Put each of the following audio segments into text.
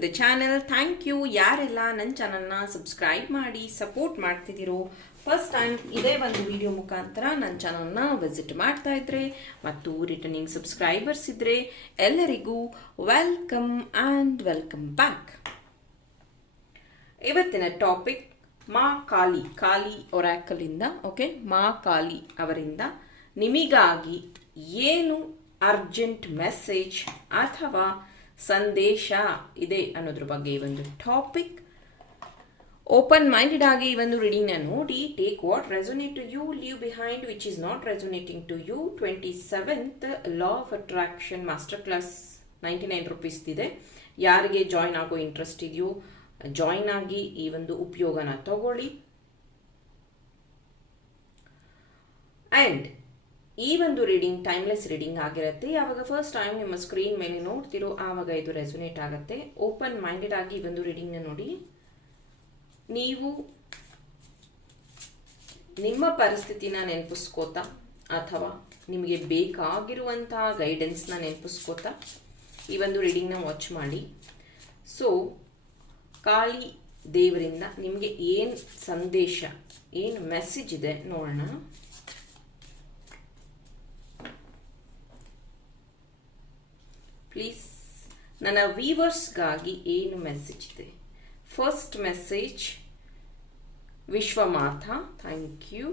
The channel thank you ಯಾರೆಲ್ಲ ನನ್ನ ಚಾನಲ್ನ ಸಬ್ಸ್ಕ್ರೈಬ್ ಮಾಡಿ ಸಪೋರ್ಟ್ ಮಾಡ್ತಿದ್ದೀರೋ ಫಸ್ಟ್ ಟೈಮ್ ಇದೇ ಒಂದು ವಿಡಿಯೋ ಮುಖಾಂತರ ನನ್ನ ಚಾನಲ್ನ ವಿಸಿಟ್ ಮಾಡ್ತಾ ಇದ್ರೆ ಮತ್ತು ರಿಟರ್ನಿಂಗ್ ಸಬ್ಸ್ಕ್ರೈಬರ್ಸ್ ಇದ್ರೆ ಎಲ್ಲರಿಗೂ ವೆಲ್ಕಮ್ ಆ್ಯಂಡ್ ವೆಲ್ಕಮ್ ಬ್ಯಾಕ್ ಇವತ್ತಿನ ಟಾಪಿಕ್ ಮಾ ಕಾಲಿ ಖಾಲಿ ಒರಾಕಲಿಂದ ಓಕೆ ಮಾ ಕಾಲಿ ಅವರಿಂದ ನಿಮಗಾಗಿ ಏನು ಅರ್ಜೆಂಟ್ ಮೆಸೇಜ್ ಅಥವಾ ಸಂದೇಶ ಇದೆ ಅನ್ನೋದ್ರ ಬಗ್ಗೆ ಈ ಒಂದು ಟಾಪಿಕ್ ಓಪನ್ ಮೈಂಡೆಡ್ ಆಗಿ ಈ ಒಂದು ರೀಡಿಂಗ್ನ ನೋಡಿ take what resonate to you leave behind which is not resonating to you twenty seventh law of attraction master class ninety nine rupees ಇದೆ. ಯಾರಿಗೆ ಜಾಯ್ನ್ ಆಗೋ ಇಂಟ್ರೆಸ್ಟ್ ಇದೆಯೋ ಜಾಯ್ನ್ ಆಗಿ ಈ ಒಂದು ಉಪಯೋಗನ ತಗೊಳ್ಳಿ. ಆ್ಯಂಡ್ ಈ ಒಂದು ರೀಡಿಂಗ್ ಟೈಮ್ಲೆಸ್ ರೀಡಿಂಗ್ ಆಗಿರುತ್ತೆ. ಯಾವಾಗ ಫಸ್ಟ್ ಟೈಮ್ ನಿಮ್ಮ ಸ್ಕ್ರೀನ್ ಮೇಲೆ ನೋಡ್ತಿರೋ ಆವಾಗ ಇದು ರೆಸೊನೇಟ್ ಆಗುತ್ತೆ. ಓಪನ್ ಮೈಂಡೆಡ್ ಆಗಿ ಈ ಒಂದು ರೀಡಿಂಗ್ನ ನೋಡಿ. ನೀವು ನಿಮ್ಮ ಪರಿಸ್ಥಿತಿನ ನೆನಪಿಸ್ಕೋತಾ ಅಥವಾ ನಿಮಗೆ ಬೇಕಾಗಿರುವಂತಹ ಗೈಡೆನ್ಸ್ನ ನೆನಪಿಸ್ಕೋತಾ ಈ ಒಂದು ರೀಡಿಂಗ್ನ ವಾಚ್ ಮಾಡಿ. ಸೊ, ಕಾಳಿ ದೇವರಿಂದ ನಿಮಗೆ ಏನು ಸಂದೇಶ, ಏನು ಮೆಸೇಜ್ ಇದೆ ನೋಡೋಣ. ಪ್ಲೀಸ್ ನನ್ನ ವೀವರ್ಸ್ಗಾಗಿ ಏನು ಮೆಸೇಜ್ ಇದೆ? First message Vishwamata thank you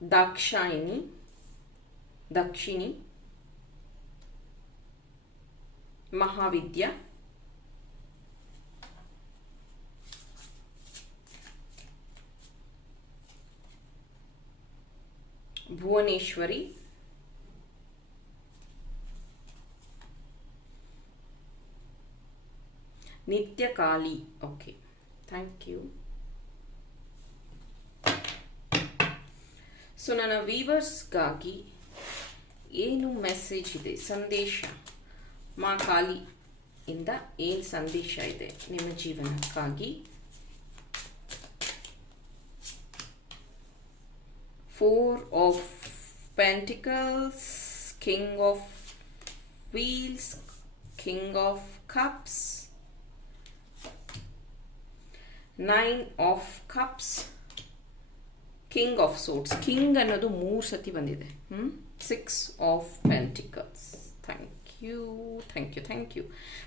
Dakshayani Dakshini Mahavidya Bhuvaneshwari. Nityakali okay thank you so ನನ್ನ ವೀವರ್ಸ್ಗಾಗಿ ಏನು ಮೆಸೇಜ್ ಇದೆ? ಸಂದೇಶ. ಮಾ ಕಾಲಿ ಇಂದ ಏನು ಸಂದೇಶ ಇದೆ ನಿಮ್ಮ ಜೀವನಕ್ಕಾಗಿ? Four of pentacles, king of wheels, king of cups, nine of cups king of swords king ಅನ್ನೋದು ಮೂರು ಸತಿ ಬಂದಿದೆ. ಹ್ಞೂ six of pentacles thank you thank you thank you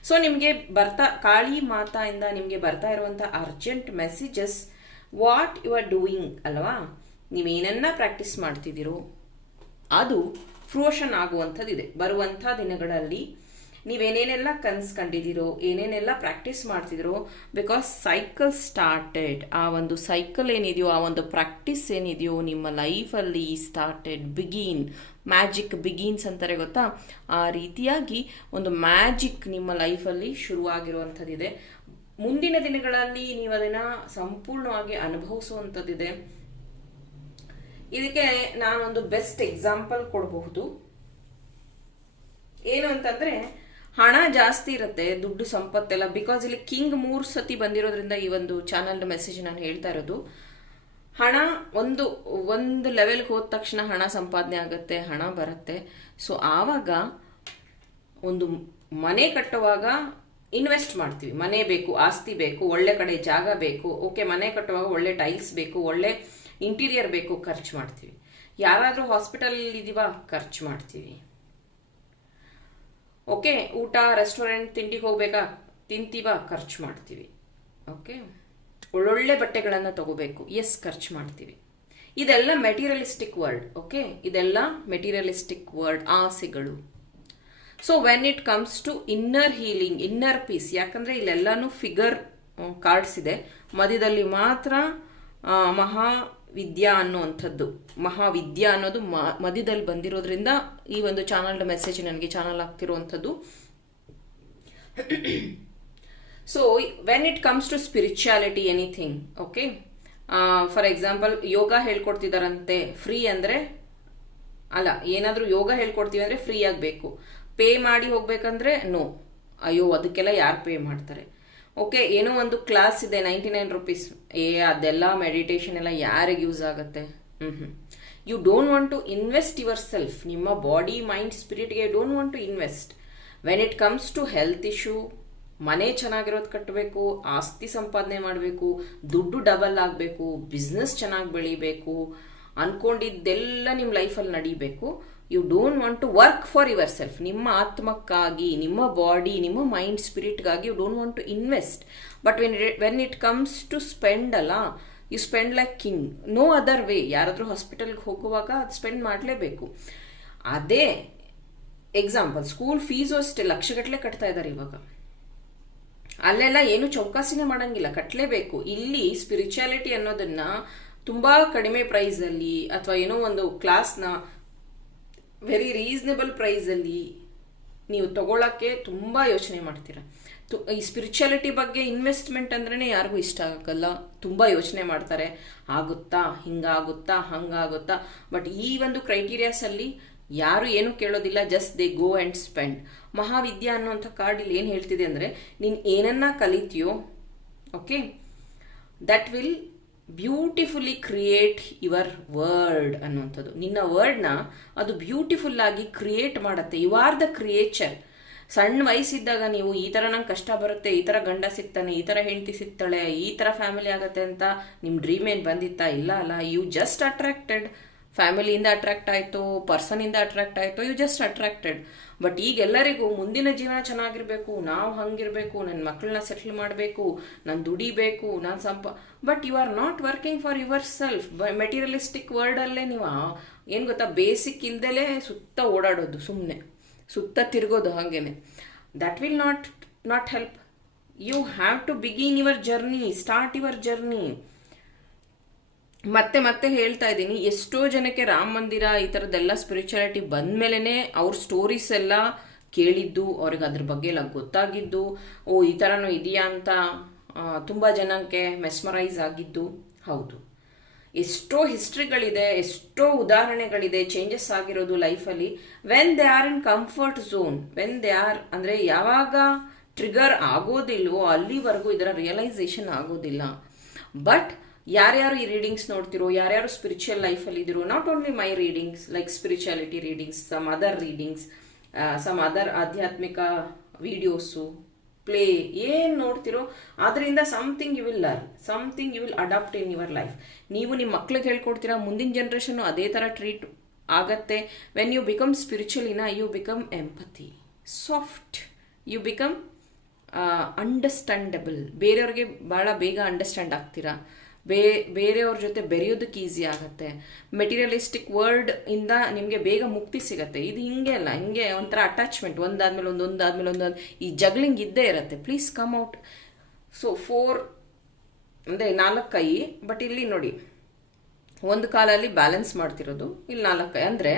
so ನಿಮಗೆ ಬರ್ತಾ, ಕಾಳಿ ಮಾತಾಯಿಂದ ನಿಮಗೆ ಬರ್ತಾ ಇರುವಂಥ urgent messages what you are doing ಅಲ್ವಾ? ನೀವೇನನ್ನ ಪ್ರಾಕ್ಟೀಸ್ ಮಾಡ್ತಿದ್ದೀರೋ ಅದು ಫ್ರೋಷನ್ ಆಗುವಂಥದ್ದಿದೆ. ಬರುವಂಥ ದಿನಗಳಲ್ಲಿ ನೀವೇನೇನೆಲ್ಲ ಕನ್ಸ್ ಕಂಡಿದ್ದೀರೋ, ಏನೇನೆಲ್ಲ ಪ್ರಾಕ್ಟೀಸ್ ಮಾಡ್ತಿದ್ದೀರೋ ಬಿಕಾಸ್ ಸೈಕಲ್ ಸ್ಟಾರ್ಟೆಡ್ ಆ ಒಂದು ಸೈಕಲ್ ಏನಿದೆಯೋ, ಆ ಒಂದು ಪ್ರಾಕ್ಟೀಸ್ ಏನಿದೆಯೋ ನಿಮ್ಮ ಲೈಫಲ್ಲಿ ಸ್ಟಾರ್ಟೆಡ್ ಬಿಗೀನ್ ಮ್ಯಾಜಿಕ್ ಬಿಗೀನ್ಸ್ ಅಂತಾರೆ ಗೊತ್ತಾ? ಆ ರೀತಿಯಾಗಿ ಒಂದು ಮ್ಯಾಜಿಕ್ ನಿಮ್ಮ ಲೈಫಲ್ಲಿ ಶುರುವಾಗಿರುವಂಥದ್ದಿದೆ. ಮುಂದಿನ ದಿನಗಳಲ್ಲಿ ನೀವು ಅದನ್ನು ಸಂಪೂರ್ಣವಾಗಿ ಅನುಭವಿಸುವಂಥದ್ದಿದೆ. ಇದಕ್ಕೆ ನಾನೊಂದು ಬೆಸ್ಟ್ ಎಕ್ಸಾಂಪಲ್ ಕೊಡಬಹುದು. ಏನು ಅಂತಂದ್ರೆ, ಹಣ ಜಾಸ್ತಿ ಇರುತ್ತೆ, ದುಡ್ಡು ಸಂಪತ್ತೆಲ್ಲ ಬಿಕಾಸ್ ಇಲ್ಲಿ ಕಿಂಗ್ ಮೂರು ಸತಿ ಬಂದಿರೋದ್ರಿಂದ ಈ ಒಂದು ಚಾನಲ್ ಮೆಸೇಜ್ ನಾನು ಹೇಳ್ತಾ ಇರೋದು. ಹಣ ಒಂದು ಒಂದು ಲೆವೆಲ್ಗೆ ಹೋದ ತಕ್ಷಣ ಹಣ ಸಂಪಾದನೆ ಆಗುತ್ತೆ, ಹಣ ಬರುತ್ತೆ. ಸೊ ಆವಾಗ ಒಂದು ಮನೆ ಕಟ್ಟುವಾಗ ಇನ್ವೆಸ್ಟ್ ಮಾಡ್ತೀವಿ. ಮನೆ ಬೇಕು, ಆಸ್ತಿ ಬೇಕು, ಒಳ್ಳೆ ಕಡೆ ಜಾಗ ಬೇಕು. ಓಕೆ ಮನೆ ಕಟ್ಟುವಾಗ ಒಳ್ಳೆ ಟೈಲ್ಸ್ ಬೇಕು, ಒಳ್ಳೆ ಇಂಟೀರಿಯರ್ ಬೇಕು, ಖರ್ಚು ಮಾಡ್ತೀವಿ. ಯಾರಾದರೂ ಹಾಸ್ಪಿಟಲ್ ಇದೀವಾ, ಖರ್ಚು ಮಾಡ್ತೀವಿ. ಓಕೆ ಊಟ ರೆಸ್ಟೋರೆಂಟ್ ತಿಂಡಿಗೆ ಹೋಗ್ಬೇಕಾ? ತಿಂತೀವ, ಖರ್ಚು ಮಾಡ್ತೀವಿ. ಓಕೆ ಒಳ್ಳೊಳ್ಳೆ ಬಟ್ಟೆಗಳನ್ನು ತಗೋಬೇಕು. ಎಸ್ ಖರ್ಚು ಮಾಡ್ತೀವಿ. ಇದೆಲ್ಲ ಮೆಟೀರಿಯಲಿಸ್ಟಿಕ್ ವರ್ಡ್ ಓಕೆ ಇದೆಲ್ಲ ಮೆಟೀರಿಯಲಿಸ್ಟಿಕ್ ವರ್ಡ್ ಆಸೆಗಳು. So when it comes to inner healing inner peace ಯಾಕಂದ್ರೆ ಇಲ್ಲೆಲ್ಲಾನು ಫಿಗರ್ ಕಾರ್ಡ್ಸ್ ಇದೆ. ಮಧ್ಯದಲ್ಲಿ ಮಾತ್ರ ಮಹಾವಿದ್ಯಾ ಅನ್ನುವಂಥದ್ದು. ಮಹಾವಿದ್ಯಾ ಅನ್ನೋದು ಮಧ್ಯದಲ್ಲಿ ಬಂದಿರೋದ್ರಿಂದ ಈ ಒಂದು ಚಾನಲ್ಡ್ ಮೆಸೇಜ್ ನನಗೆ channel ಆಗ್ತಿರುವಂಥದ್ದು so when it comes to spirituality anything okay for example yoga ಹೇಳ್ಕೊಡ್ತಿದಾರಂತೆ free ಅಂದರೆ, ಅಲ್ಲ, ಏನಾದರೂ ಯೋಗ ಹೇಳ್ಕೊಡ್ತೀವಿ ಅಂದರೆ ಫ್ರೀ ಆಗಬೇಕು. ಪೇ ಮಾಡಿ ಹೋಗ್ಬೇಕಂದ್ರೆ ನೋ ಅಯ್ಯೋ, ಅದಕ್ಕೆಲ್ಲ ಯಾರು ಪೇ ಮಾಡ್ತಾರೆ? ಓಕೆ, ಏನೋ ಒಂದು ಕ್ಲಾಸ್ ಇದೆ ನೈಂಟಿ ನೈನ್ ರುಪೀಸ್ ಏ, ಅದೆಲ್ಲ ಮೆಡಿಟೇಷನ್ ಎಲ್ಲ ಯಾರಿಗೆ ಯೂಸ್ ಆಗುತ್ತೆ? You don't want to invest your self ನಿಮ್ಮ body mind ಸ್ಪಿರಿಟ್ಗೆ don't want to invest when it comes to health issue ಮನೆ ಚೆನ್ನಾಗಿರೋದು ಕಟ್ಟಬೇಕು ಆಸ್ತಿ ಸಂಪಾದನೆ ಮಾಡಬೇಕು, ದುಡ್ಡು ಡಬಲ್ ಆಗಬೇಕು ಬಿಸ್ನೆಸ್ ಚೆನ್ನಾಗಿ ಬೆಳಿಬೇಕು, ಅನ್ಕೊಂಡಿದ್ದೆಲ್ಲ ನಿಮ್ಮ ಲೈಫಲ್ಲಿ ನಡಿಬೇಕು. You don't want to work for your self ನಿಮ್ಮ ಆತ್ಮಕ್ಕಾಗಿ, ನಿಮ್ಮ ಬಾಡಿ ನಿಮ್ಮ mind ಸ್ಪಿರಿಟ್ಗಾಗಿ you don't want to invest but when when it comes to spend ಅಲ್ಲ you spend like king no other way ಯಾರಾದರೂ ಹಾಸ್ಪಿಟಲ್ಗೆ ಹೋಗುವಾಗ ಅದು ಸ್ಪೆಂಡ್ ಮಾಡಲೇಬೇಕು. ಅದೇ ಎಕ್ಸಾಂಪಲ್ ಸ್ಕೂಲ್ ಫೀಸು ಅಷ್ಟೇ ಲಕ್ಷಗಟ್ಟಲೆ ಕಟ್ತಾ ಇದ್ದಾರೆ ಇವಾಗ. ಅಲ್ಲೆಲ್ಲ ಏನು ಚೌಕಾಸಿನೇ ಮಾಡಂಗಿಲ್ಲ ಕಟ್ಟಲೇಬೇಕು ಇಲ್ಲಿ ಸ್ಪಿರಿಚುಯಾಲಿಟಿ ಅನ್ನೋದನ್ನು ತುಂಬ ಕಡಿಮೆ ಪ್ರೈಸಲ್ಲಿ ಅಥವಾ ಏನೋ ಒಂದು ಕ್ಲಾಸ್ನ ವೆರಿ ರೀಸನೇಬಲ್ ಪ್ರೈಸಲ್ಲಿ ನೀವು ತಗೊಳ್ಳೋಕ್ಕೆ ತುಂಬ ಯೋಚನೆ ಮಾಡ್ತೀರ. ತು, ಈ ಸ್ಪಿರಿಚುಯಾಲಿಟಿ ಬಗ್ಗೆ ಇನ್ವೆಸ್ಟ್ಮೆಂಟ್ ಅಂದ್ರೇ ಯಾರಿಗೂ ಇಷ್ಟ ಆಗಲ್ಲ. ತುಂಬ ಯೋಚನೆ ಮಾಡ್ತಾರೆ. ಆಗುತ್ತಾ, ಹಿಂಗಾಗುತ್ತಾ, ಹಂಗಾಗುತ್ತಾ. ಬಟ್ ಈ ಒಂದು ಕ್ರೈಟೀರಿಯಾಸಲ್ಲಿ ಯಾರು ಏನು ಕೇಳೋದಿಲ್ಲ just they go and spend Mahavidya ಅನ್ನೋಂಥ ಕಾರ್ಡ್ ಇಲ್ಲಿ ಏನು ಹೇಳ್ತಿದೆ ಅಂದರೆ, ನೀನು ಏನನ್ನ ಕಲಿತೀಯೋ okay that will beautifully create your world ಅನ್ನುವಂಥದ್ದು. ನಿನ್ನ ವರ್ಡ್ನ ಅದು ಬ್ಯೂಟಿಫುಲ್ ಆಗಿ ಕ್ರಿಯೇಟ್ ಮಾಡುತ್ತೆ. ಯು ಆರ್ ದ ಕ್ರಿಯೇಚರ್ ಸಣ್ಣ ವಯಸ್ಸಿದ್ದಾಗ ನೀವು ಈ ಥರ ನಂಗೆ ಕಷ್ಟ ಬರುತ್ತೆ, ಈ ಥರ ಗಂಡ ಸಿಗ್ತಾನೆ, ಈ ಥರ ಹೆಂಡತಿ ಸಿಗ್ತಾಳೆ, ಈ ಥರ ಫ್ಯಾಮಿಲಿ ಆಗುತ್ತೆ ಅಂತ ನಿಮ್ಮ ಡ್ರೀಮ್ ಏನು ಬಂದಿತ್ತಾ? ಇಲ್ಲ ಅಲ್ಲ ಯು ಜಸ್ಟ್ ಅಟ್ರಾಕ್ಟೆಡ್ ಫ್ಯಾಮಿಲಿಯಿಂದ ಅಟ್ರಾಕ್ಟ್ ಆಯಿತು ಪರ್ಸನಿಂದ ಅಟ್ರಾಕ್ಟ್ ಆಯಿತು, ಯು ಜಸ್ಟ್ ಅಟ್ರಾಕ್ಟೆಡ್. ಬಟ್ ಈಗ ಎಲ್ಲರಿಗೂ ಮುಂದಿನ ಜೀವನ ಚೆನ್ನಾಗಿರಬೇಕು, ನಾವು ಹಂಗಿರಬೇಕು ನನ್ನ ಮಕ್ಕಳನ್ನ ಸೆಟ್ಲ್ ಮಾಡಬೇಕು, ನಾನು ದುಡಿಬೇಕು, ನಾನು ಸಂಪ, but you are not working for your self. Materialistic ವರ್ಡಲ್ಲೇ ನೀವು ಏನು ಗೊತ್ತಾ, ಬೇಸಿಕ್ ಇಲ್ದಲೇ ಸುತ್ತ ಓಡಾಡೋದು ಸುಮ್ಮನೆ ಸುತ್ತ ತಿರುಗೋದು ಹಾಗೇನೆ. That will not not help you have to begin your journey start your journey ಮತ್ತೆ ಮತ್ತೆ ಹೇಳ್ತಾ ಇದ್ದೀನಿ, ಎಷ್ಟೋ ಜನಕ್ಕೆ ರಾಮ ಮಂದಿರ ಈ ಥರದ್ದೆಲ್ಲ ಸ್ಪಿರಿಚುಯಾಲಿಟಿ ಬಂದಮೇಲೆನೇ ಅವ್ರ ಸ್ಟೋರೀಸ್ ಎಲ್ಲ ಕೇಳಿದ್ದು, ಅವ್ರಿಗೆ ಅದ್ರ ಬಗ್ಗೆ ಎಲ್ಲ ಗೊತ್ತಾಗಿದ್ದು, ಓ, ಈ ಥರನೂ ಇದೆಯಾ ಅಂತ ತುಂಬ ಜನಕ್ಕೆ ಮೆಸ್ಮರೈಸ್ ಆಗಿದ್ದು, ಹೌದು. ಎಷ್ಟೋ ಹಿಸ್ಟ್ರಿಗಳಿದೆ ಎಷ್ಟೋ ಉದಾಹರಣೆಗಳಿದೆ ಚೇಂಜಸ್ ಆಗಿರೋದು ಲೈಫಲ್ಲಿ when they are in comfort zone when they are ಅಂದರೆ ಯಾವಾಗ ಟ್ರಿಗರ್ ಆಗೋದಿಲ್ವೋ ಅಲ್ಲಿವರೆಗೂ ಇದರ ರಿಯಲೈಸೇಷನ್ ಆಗೋದಿಲ್ಲ. ಬಟ್ ಯಾರ್ಯಾರು ಈ ರೀಡಿಂಗ್ಸ್ ನೋಡ್ತಿರೋ, ಯಾರ್ಯಾರು ಸ್ಪಿರಿಚುವಲ್ ಲೈಫಲ್ಲಿ ಇದ್ದೀರೋ not only my readings like spirituality readings some other readings some other ಆಧ್ಯಾತ್ಮಿಕ ವಿಡಿಯೋಸು ಪ್ಲೇ ಏನು ನೋಡ್ತಿರೋ ಅದರಿಂದ something you will learn something you will adapt in your life ನೀವು ನಿಮ್ಮ ಮಕ್ಳಿಗೆ ಹೇಳ್ಕೊಡ್ತೀರಾ, ಮುಂದಿನ ಜನರೇಷನ್ ಅದೇ ಥರ ಟ್ರೀಟ್ ಆಗತ್ತೆ. When you become ಸ್ಪಿರಿಚುವಲಿನ you become empathy soft you become understandable ಬೇರೆಯವ್ರಿಗೆ ಭಾಳ ಬೇಗ ಅಂಡರ್ಸ್ಟ್ಯಾಂಡ್ ಆಗ್ತೀರಾ. ಬೇ, ಬೇರೆಯವ್ರ ಜೊತೆ ಬೆರೆಯೋದಕ್ಕೆ ಈಸಿ ಆಗುತ್ತೆ. ಮೆಟೀರಿಯಲಿಸ್ಟಿಕ್ ವರ್ಡ್ ಇಂದ ನಿಮಗೆ ಬೇಗ ಮುಕ್ತಿ ಸಿಗುತ್ತೆ. ಇದು ಹಿಂಗೆ ಅಲ್ಲ, ಹಿಂಗೆ ಒಂಥರ ಅಟ್ಯಾಚ್ಮೆಂಟ್ ಒಂದಾದ್ಮೇಲೆ ಒಂದು, ಒಂದಾದ್ಮೇಲೆ ಒಂದೊಂದು ಈ ಜಗ್ಲಿಂಗ್ ಇದ್ದೇ ಇರುತ್ತೆ. Please come out so four ಅಂದರೆ ನಾಲ್ಕು ಕೈ ಬಟ್ ಇಲ್ಲಿ ನೋಡಿ, ಒಂದು ಕಾಲಲ್ಲಿ ಬ್ಯಾಲೆನ್ಸ್ ಮಾಡ್ತಿರೋದು, ಇಲ್ಲಿ ನಾಲ್ಕು. ಕೈ ಅಂದರೆ,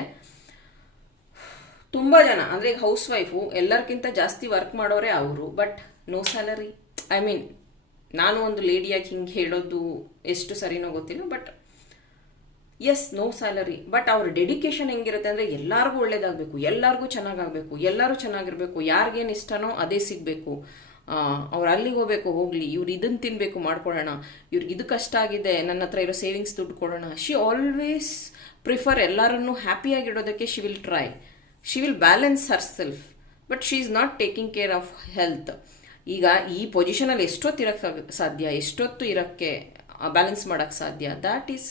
ತುಂಬ ಜನ, ಅಂದರೆ ಈಗ ಹೌಸ್ ವೈಫು ಎಲ್ಲರಿಗಿಂತ ಜಾಸ್ತಿ ವರ್ಕ್ ಮಾಡೋರೇ ಅವರು but no salary I mean ನಾನು ಒಂದು ಲೇಡಿಯಾಗಿ ಹಿಂಗೆ ಹೇಳೋದು ಎಷ್ಟು ಸರಿನೋ ಗೊತ್ತಿಲ್ಲ but yes no salary but ಅವ್ರ ಡೆಡಿಕೇಶನ್ ಹೆಂಗಿರುತ್ತೆ ಅಂದರೆ ಎಲ್ಲರಿಗೂ ಒಳ್ಳೇದಾಗಬೇಕು, ಎಲ್ಲರಿಗೂ ಚೆನ್ನಾಗಾಗಬೇಕು, ಎಲ್ಲರೂ ಚೆನ್ನಾಗಿರಬೇಕು, ಯಾರಿಗೇನು ಇಷ್ಟನೋ ಅದೇ ಸಿಗಬೇಕು. ಅವ್ರು ಅಲ್ಲಿಗೆ ಹೋಗಬೇಕು, ಹೋಗಲಿ, ಇವ್ರು ಇದನ್ನು ತಿನ್ನಬೇಕು ಮಾಡ್ಕೊಳ್ಳೋಣ ಇವ್ರಿಗೆ ಇದು ಕಷ್ಟ ಆಗಿದೆ, ನನ್ನ ಹತ್ರ ಇರೋ ಸೇವಿಂಗ್ಸ್ ದುಡ್ಡು ಕೊಡೋಣ. ಶಿ ಆಲ್ವೇಸ್ ಪ್ರಿಫರ್ ಎಲ್ಲರನ್ನೂ ಹ್ಯಾಪಿಯಾಗಿಡೋದಕ್ಕೆ she will try she will balance herself but she is not taking care of health ಈಗ ಈ ಪೊಸಿಷನಲ್ಲಿ ಎಷ್ಟೊತ್ತು ಇರೋಕ್ಕೆ ಸಾಧ್ಯ? ಎಷ್ಟೊತ್ತು ಇರೋಕ್ಕೆ ಬ್ಯಾಲೆನ್ಸ್ ಮಾಡೋಕ್ಕೆ ಸಾಧ್ಯ? ದ್ಯಾಟ್ ಈಸ್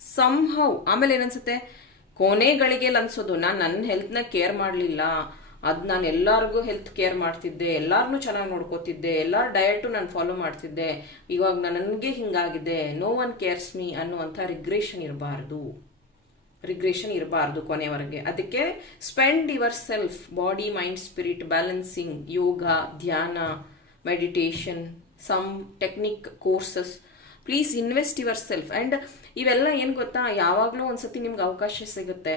ಸಮ್ ಹೌ ಆಮೇಲೆ ಏನನ್ಸುತ್ತೆ? ಕೊನೆಗಳಿಗೆಲ್ಲ ಅನ್ಸೋದು, ನಾನು ನನ್ನ ಹೆಲ್ತ್ನ ಕೇರ್ ಮಾಡಲಿಲ್ಲ, ಅದು ನಾನು ಎಲ್ಲರಿಗೂ ಹೆಲ್ತ್ ಕೇರ್ ಮಾಡ್ತಿದ್ದೆ ಎಲ್ಲರನ್ನೂ ಚೆನ್ನಾಗಿ ನೋಡ್ಕೋತಿದ್ದೆ, ಎಲ್ಲರ ಡಯಟು ನಾನು ಫಾಲೋ ಮಾಡ್ತಿದ್ದೆ, ಇವಾಗ ನನಗೆ ಹಿಂಗಾಗಿದೆ ನೋ ಒನ್ ಕೇರ್ಸ್ ಮೀ ಅನ್ನುವಂಥ ರಿಗ್ರೇಷನ್ ಇರಬಾರ್ದು. ರಿಗ್ರೆಷನ್ ಇರಬಾರ್ದು ಕೊನೆಯವರೆಗೆ ಅದಕ್ಕೆ spend yourself body mind spirit balancing yoga, ಧ್ಯಾನ meditation some technique courses please invest yourself and ಇವೆಲ್ಲ ಏನು ಗೊತ್ತಾ? ಯಾವಾಗಲೂ ಒಂದ್ಸತಿ ನಿಮ್ಗೆ ಅವಕಾಶ ಸಿಗುತ್ತೆ.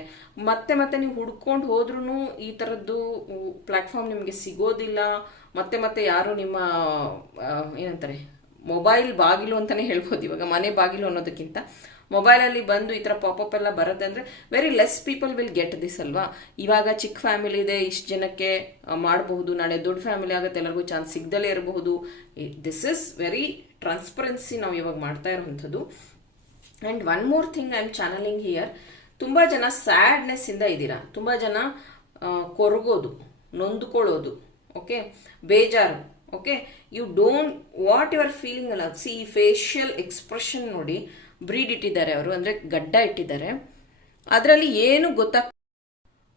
ಮತ್ತೆ ಮತ್ತೆ ನೀವು ಹುಡ್ಕೊಂಡು ಹೋದ್ರೂ ಈ ಥರದ್ದು ಪ್ಲ್ಯಾಟ್ಫಾರ್ಮ್ ನಿಮಗೆ ಸಿಗೋದಿಲ್ಲ. ಮತ್ತೆ ಮತ್ತೆ ಯಾರು ನಿಮ್ಮ ಏನಂತಾರೆ ಮೊಬೈಲ್ ಬಾಗಿಲು ಅಂತಲೇ ಹೇಳ್ಬೋದು ಇವಾಗ, ಮನೆ ಬಾಗಿಲು ಅನ್ನೋದಕ್ಕಿಂತ. ಮೊಬೈಲಲ್ಲಿ ಬಂದು ಈ ಥರ ಪಾಪಪ್ ಎಲ್ಲ ಬರುತ್ತೆ ಅಂದರೆ very less people will get this ಅಲ್ವಾ? ಇವಾಗ ಚಿಕ್ಕ ಫ್ಯಾಮಿಲಿ ಇದೆ, ಇಷ್ಟು ಜನಕ್ಕೆ ಮಾಡಬಹುದು, ನಾಳೆ ದೊಡ್ಡ ಫ್ಯಾಮಿಲಿ ಆಗುತ್ತೆ, ಎಲ್ಲರಿಗೂ ಚಾನ್ಸ್ ಸಿಗ್ದಲೇ ಇರಬಹುದು. ದಿಸ್ ಇಸ್ ವೆರಿ ಟ್ರಾನ್ಸ್ಪರೆನ್ಸಿ ನಾವು ಇವಾಗ ಮಾಡ್ತಾ ಇರುವಂಥದ್ದು. And one more thing I am channelling here ತುಂಬ ಜನ ಸ್ಯಾಡ್ನೆಸ್ ಇಂದ ಇದ್ದೀರಾ? ತುಂಬ ಜನ ಕೊರಗೋದು, ನೊಂದ್ಕೊಳ್ಳೋದು ಓಕೆ ಬೇಜಾರು okay you don't what you are feeling ಅಲ್ಲ? ಸಿ ಫೇಶಿಯಲ್ ಎಕ್ಸ್ಪ್ರೆಷನ್ ನೋಡಿ ಬ್ರೀಡ್ ಇಟ್ಟಿದ್ದಾರೆ ಅವರು, ಅಂದರೆ ಗಡ್ಡ ಇಟ್ಟಿದ್ದಾರೆ. ಅದರಲ್ಲಿ ಏನು ಗೊತ್ತಾಗ್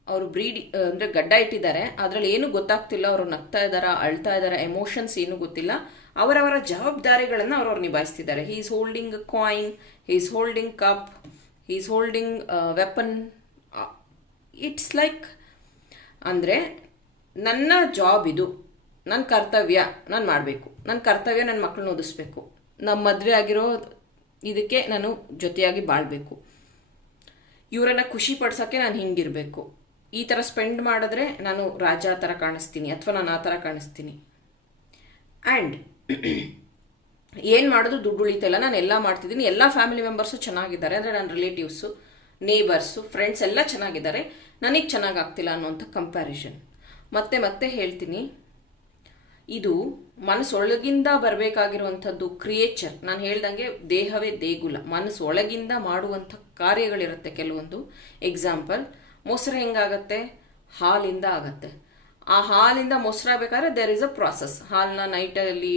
ಅವರು ಬ್ರೀಡ್, ಅಂದರೆ ಗಡ್ಡ ಇಟ್ಟಿದ್ದಾರೆ. ಅದರಲ್ಲಿ ಏನು ಗೊತ್ತಾಗ್ತಿಲ್ಲ, ಅವರು ನಗ್ತಾ ಇದ್ದಾರಾ, ಅಳ್ತಾ ಇದ್ದಾರಾ ಎಮೋಷನ್ಸ್ ಏನು ಗೊತ್ತಿಲ್ಲ. ಅವರವರ ಜವಾಬ್ದಾರಿಗಳನ್ನು ಅವ್ರು ನಿಭಾಯಿಸ್ತಿದ್ದಾರೆ. He is holding coin he is holding cup he is holding weapon it's like ಅಂದರೆ ನನ್ನ ಜಾಬ್ ಇದು ನನ್ನ ಕರ್ತವ್ಯ, ನಾನು ಮಾಡಬೇಕು. ನನ್ನ ಕರ್ತವ್ಯ ನನ್ನ ಮಕ್ಕಳನ್ನ ಓದಿಸ್ಬೇಕು. ನಮ್ಮ ಮದುವೆ ಆಗಿರೋ ಇದಕ್ಕೆ ನಾನು ಜೊತೆಯಾಗಿ ಬಾಳಬೇಕು. ಇವರನ್ನ ಖುಷಿ ಪಡ್ಸೋಕ್ಕೆ ನಾನು ಹಿಂಗಿರಬೇಕು. ಈ ಥರ ಸ್ಪೆಂಡ್ ಮಾಡಿದ್ರೆ ನಾನು ರಾಜ ಥರ ಕಾಣಿಸ್ತೀನಿ ಅಥವಾ ನಾನು ಆ ಥರ ಕಾಣಿಸ್ತೀನಿ. ಆ್ಯಂಡ್ ಏನು ಮಾಡೋದು? ದುಡ್ಡು ಉಳಿತಾಯಿಲ್ಲ ನಾನು ಎಲ್ಲ ಮಾಡ್ತಿದ್ದೀನಿ. ಎಲ್ಲ ಫ್ಯಾಮಿಲಿ ಮೆಂಬರ್ಸು ಚೆನ್ನಾಗಿದ್ದಾರೆ. ಅಂದರೆ ನನ್ನ ರಿಲೇಟಿವ್ಸು ನೇಬರ್ಸು ಫ್ರೆಂಡ್ಸ್ ಎಲ್ಲ ಚೆನ್ನಾಗಿದ್ದಾರೆ. ನನಗೆ ಚೆನ್ನಾಗಾಗ್ತಿಲ್ಲ ಅನ್ನೋಂಥ ಕಂಪ್ಯಾರಿಸನ್ ಮತ್ತೆ ಮತ್ತೆ ಹೇಳ್ತೀನಿ. ಇದು ಮನಸ್ಸೊಳಗಿಂದ ಬರಬೇಕಾಗಿರುವಂಥದ್ದು ಕ್ರಿಯೇಚರ್ ನಾನು ಹೇಳ್ದಂಗೆ ದೇಹವೇ ದೇಗುಲ. ಮನಸ್ಸೊಳಗಿಂದ ಮಾಡುವಂಥ ಕಾರ್ಯಗಳಿರುತ್ತೆ ಕೆಲವೊಂದು. ಎಕ್ಸಾಂಪಲ್ ಮೊಸರು ಹೆಂಗಾಗತ್ತೆ? ಹಾಲಿಂದ ಆಗತ್ತೆ. ಆ ಹಾಲಿಂದ ಮೊಸರಾಗಬೇಕಾದ್ರೆ ದೇರ್ ಇಸ್ ಅ ಪ್ರಾಸೆಸ್ ಹಾಲನ್ನ ನೈಟಲ್ಲಿ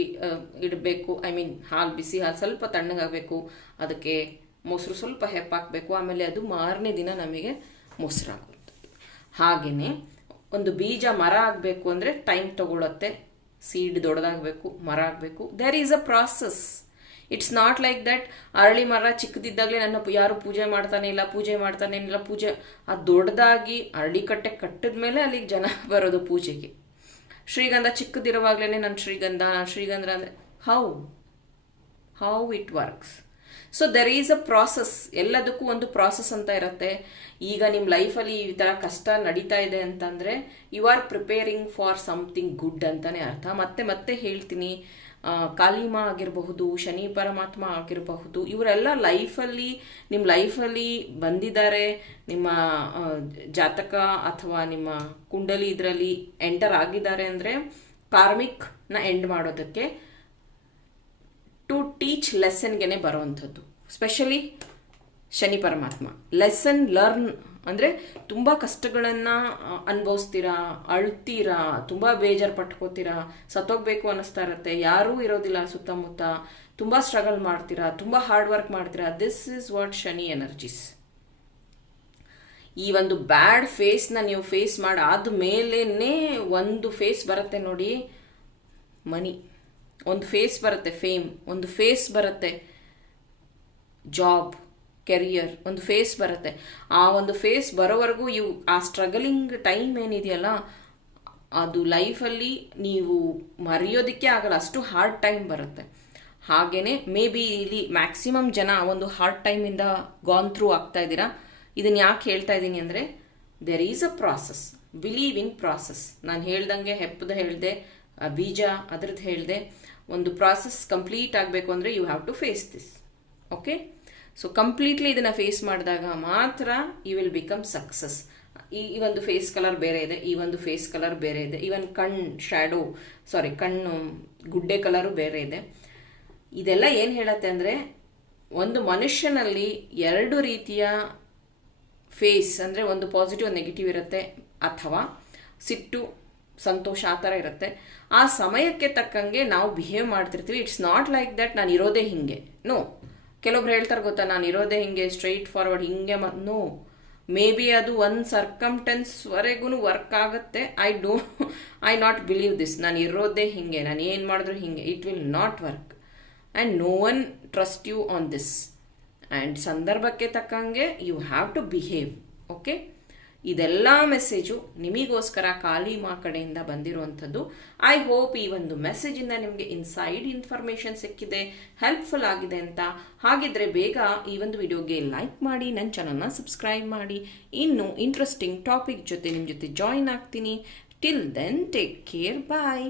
ಇಡಬೇಕು. ಐ ಮೀನ್ ಹಾಲು ಬಿಸಿ, ಹಾಲು ಸ್ವಲ್ಪ ತಣ್ಣಗಾಗಬೇಕು. ಅದಕ್ಕೆ ಮೊಸರು ಸ್ವಲ್ಪ ಹೆಪ್ಪಾಕಬೇಕು. ಆಮೇಲೆ ಅದು ಮಾರನೇ ದಿನ ನಮಗೆ ಮೊಸರಾಗುವಂಥದ್ದು. ಹಾಗೆಯೇ ಒಂದು ಬೀಜ ಮರ ಆಗಬೇಕು ಅಂದರೆ ಟೈಮ್ ತಗೊಳುತ್ತೆ. ಸೀಡ್ ದೊಡ್ಡದಾಗಬೇಕು, ಮರ ಆಗಬೇಕು. There is a process it's not like that ಅರಳಿ ಮರ ಚಿಕ್ಕದಿದ್ದಾಗಲೇ ನನ್ನ ಯಾರು ಪೂಜೆ ಮಾಡ್ತಾನೆ ಇಲ್ಲ, ಪೂಜೆ ಮಾಡ್ತಾನೆ ಇಲ್ಲ, ಪೂಜೆ ಅದು ದೊಡ್ಡದಾಗಿ ಅರಳಿ ಕಟ್ಟೆ ಕಟ್ಟಿದ ಮೇಲೆ ಅಲ್ಲಿಗೆ ಜನ ಬರೋದು ಪೂಜೆಗೆ. ಶ್ರೀಗಂಧ ಚಿಕ್ಕದಿರುವಾಗಲೇ ನನ್ನ ಶ್ರೀಗಂಧ ಶ್ರೀಗಂಧ ಅಂದರೆ how how it works so there is a process ಎಲ್ಲದಕ್ಕೂ ಒಂದು ಪ್ರಾಸೆಸ್ ಅಂತ ಇರುತ್ತೆ. ಈಗ ನಿಮ್ಮ ಲೈಫಲ್ಲಿ ಈ ಥರ ಕಷ್ಟ ನಡೀತಾ ಇದೆ ಅಂತಂದರೆ you are preparing for something good ಅಂತಲೇ ಅರ್ಥ. ಮತ್ತೆ ಮತ್ತೆ ಹೇಳ್ತೀನಿ. ಕಾಲಿಮ ಆಗಿರಬಹುದು, ಶನಿ ಪರಮಾತ್ಮ ಆಗಿರಬಹುದು, ಇವರೆಲ್ಲ ಲೈಫಲ್ಲಿ ನಿಮ್ಮ ಲೈಫಲ್ಲಿ ಬಂದಿದ್ದಾರೆ. ನಿಮ್ಮ ಜಾತಕ ಅಥವಾ ನಿಮ್ಮ ಕುಂಡಲಿ ಇದರಲ್ಲಿ ಎಂಟರ್ ಆಗಿದ್ದಾರೆ ಅಂದರೆ ಕಾರ್ಮಿಕ್ನ ಎಂಡ್ ಮಾಡೋದಕ್ಕೆ ಟು ಟೀಚ್ ಲೆಸನ್ಗೆ ಬರುವಂಥದ್ದು. ಸ್ಪೆಷಲಿ ಶನಿ ಪರಮಾತ್ಮ. ಲೆಸನ್ ಲರ್ನ್ ಅಂದರೆ ತುಂಬ ಕಷ್ಟಗಳನ್ನು ಅನುಭವಿಸ್ತೀರಾ, ಅಳ್ತೀರಾ, ತುಂಬ ಬೇಜಾರು ಪಟ್ಕೋತೀರಾ, ಸತ್ತೋಗ್ಬೇಕು ಅನ್ನಿಸ್ತಾ ಇರುತ್ತೆ, ಯಾರೂ ಇರೋದಿಲ್ಲ ಸುತ್ತಮುತ್ತ, ತುಂಬ ಸ್ಟ್ರಗಲ್ ಮಾಡ್ತೀರಾ, ತುಂಬ ಹಾರ್ಡ್ ವರ್ಕ್ ಮಾಡ್ತೀರಾ this is what Shani energies ಈ ಒಂದು ಬ್ಯಾಡ್ ಫೇಸ್ನ ನೀವು ಫೇಸ್ ಮಾಡಿ ಮೇಲೇ ಒಂದು ಫೇಸ್ ಬರುತ್ತೆ ನೋಡಿ, ಮನಿ. ಒಂದು ಫೇಸ್ ಬರುತ್ತೆ ಫೇಮ್ ಒಂದು ಫೇಸ್ ಬರುತ್ತೆ ಜಾಬ್ ಕೆರಿಯರ್ ಒಂದು ಫೇಸ್ ಬರುತ್ತೆ. ಆ ಒಂದು ಫೇಸ್ ಬರೋವರೆಗೂ ಇವು, ಆ ಸ್ಟ್ರಗಲಿಂಗ್ ಟೈಮ್ ಏನಿದೆಯಲ್ಲ, ಅದು ಲೈಫಲ್ಲಿ ನೀವು ಮರೆಯೋದಕ್ಕೆ ಆಗಲ್ಲ, ಅಷ್ಟು ಹಾರ್ಡ್ ಟೈಮ್ ಬರುತ್ತೆ. ಹಾಗೆಯೇ ಮೇ ಬಿ ಇಲ್ಲಿ ಮ್ಯಾಕ್ಸಿಮಮ್ ಜನ ಒಂದು ಹಾರ್ಡ್ ಟೈಮಿಂದ ಗಾನ್ ಥ್ರೂ ಆಗ್ತಾ ಇದ್ದೀರಾ. ಇದನ್ನು ಯಾಕೆ ಹೇಳ್ತಾ ಇದ್ದೀನಿ ಅಂದರೆ there is a process believe in process ನಾನು ಹೇಳ್ದಂಗೆ, ಹೆಪ್ಪದ ಹೇಳಿದೆ ಬೀಜ ಅದ್ರದ್ದು ಹೇಳಿದೆ. ಒಂದು ಪ್ರಾಸೆಸ್ ಕಂಪ್ಲೀಟ್ ಆಗಬೇಕು ಅಂದರೆ you have to face this okay so completely ಇದನ್ನು ಫೇಸ್ ಮಾಡಿದಾಗ ಮಾತ್ರ ಯು ವಿಲ್ ಬಿಕಮ್ ಸಕ್ಸಸ್ ಈ ಈ ಒಂದು ಫೇಸ್ ಕಲರ್ ಬೇರೆ ಇದೆ, ಈ ಒಂದು ಫೇಸ್ ಕಲರ್ ಬೇರೆ ಇದೆ ಈವನ್ ಕಣ್ಣು ಶ್ಯಾಡೋ ಸಾರಿ ಕಣ್ಣು, ಗುಡ್ಡೆ ಕಲರು ಬೇರೆ ಇದೆ. ಇದೆಲ್ಲ ಏನು ಹೇಳತ್ತೆ ಅಂದರೆ, ಒಂದು ಮನುಷ್ಯನಲ್ಲಿ ಎರಡು ರೀತಿಯ ಫೇಸ್ ಅಂದರೆ ಒಂದು ಪಾಸಿಟಿವ್ ನೆಗೆಟಿವ್ ಇರುತ್ತೆ, ಅಥವಾ ಸಿಟ್ಟು ಸಂತೋಷ ಆ ಥರ ಇರುತ್ತೆ. ಆ ಸಮಯಕ್ಕೆ ತಕ್ಕಂಗೆ ನಾವು ಬಿಹೇವ್ ಮಾಡ್ತಿರ್ತೀವಿ. ಇಟ್ಸ್ ನಾಟ್ ಲೈಕ್ ದಟ್ ನಾನು ಇರೋದೇ ಹಿಂಗೆ. ನೋ ಕೆಲವೊಬ್ರು ಹೇಳ್ತಾರೆ ಗೊತ್ತಾ, ನಾನು ಇರೋದೇ ಹಿಂಗೆ ಸ್ಟ್ರೈಟ್ ಫಾರ್ವರ್ಡ್ ಹಿಂಗೆ ಮತ್ತು ನೋ ಮೇ ಬಿ ಅದು ಒಂದು ಸರ್ಕಮ್ಟೆನ್ಸ್ವರೆಗೂ ವರ್ಕ್ ಆಗುತ್ತೆ. I do I not believe this ನಾನು ಇರೋದೇ ಹಿಂಗೆ, ನಾನು ಏನು ಮಾಡಿದ್ರು ಹಿಂಗೆ. It will not work and no one trust you on this and ಸಂದರ್ಭಕ್ಕೆ ತಕ್ಕಂಗೆ you have to behave okay ಇದೆಲ್ಲ ಮೆಸೇಜು ನಿಮಗೋಸ್ಕರ ಖಾಲಿ ಮಾ ಕಡೆಯಿಂದ ಬಂದಿರುವಂಥದ್ದು. ಐ ಹೋಪ್ ಈ ಒಂದು ಮೆಸೇಜಿಂದ ನಿಮಗೆ ಇನ್ಸೈಡ್ ಇನ್ಫಾರ್ಮೇಷನ್ ಸಿಕ್ಕಿದೆ ಹೆಲ್ಪ್ಫುಲ್ ಆಗಿದೆ ಅಂತ. ಹಾಗಿದ್ರೆ ಬೇಗ ಈ ಒಂದು ವಿಡಿಯೋಗೆ ಲೈಕ್ ಮಾಡಿ ನನ್ನ ಚಾನಲ್ನ ಸಬ್ಸ್ಕ್ರೈಬ್ ಮಾಡಿ. ಇನ್ನು ಇಂಟ್ರೆಸ್ಟಿಂಗ್ ಟಾಪಿಕ್ ಜೊತೆ ನಿಮ್ಮ ಜೊತೆ ಜಾಯಿನ್ ಆಗ್ತೀನಿ. Till then take care bye